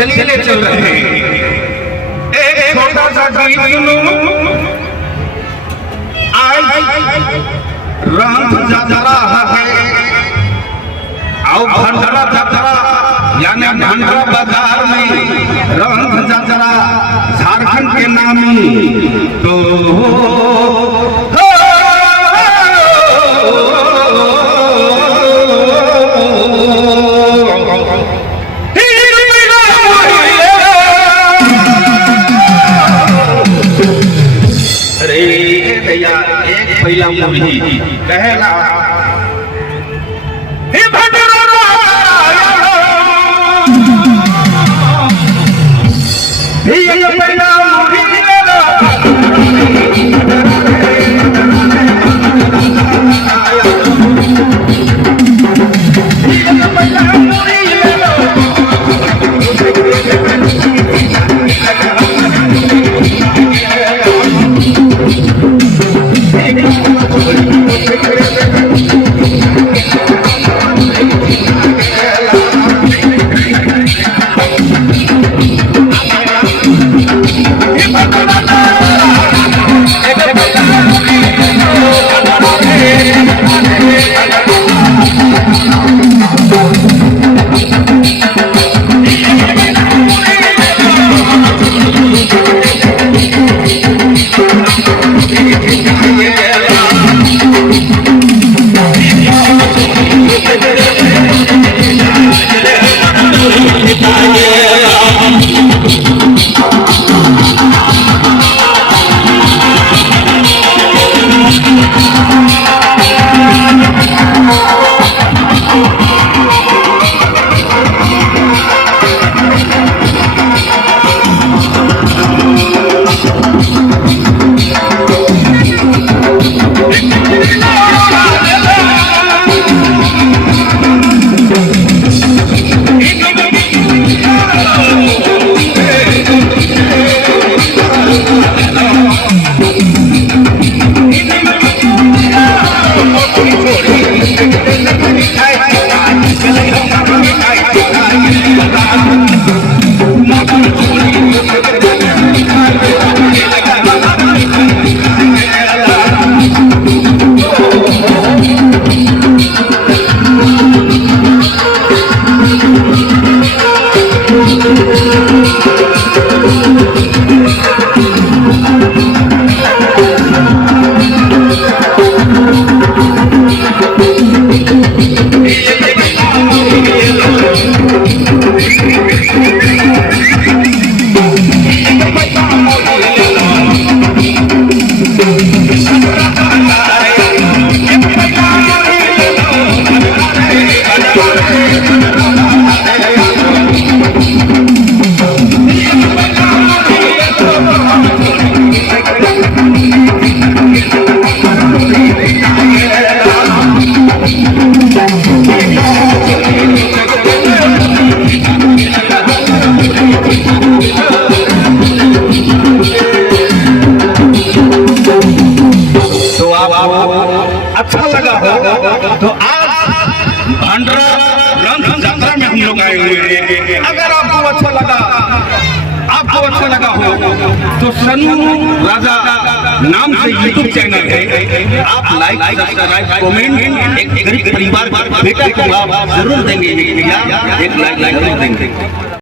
चलिए ले चल रहे हैं एक छोटा सा गीत सुनो। आज रंग जतरा है और भंडारा जतरा यानी भंडारा बाजार में रंग जतरा झारखंड के नामी तो पहला मुरही कहेला हे भंडारा ये पहला मुरही अच्छा लगा हो तो आज भंडारा रंग यात्रा में हम लोग आए हुए हैं। अगर आपको अच्छा लगा हो तो सनू राजा नाम से यूट्यूब चैनल है, आप लाइक सब्सक्राइब कमेंट एक गरीब परिवार बेटा को आप जरूर देंगे, एक लाइक जरूर देंगे।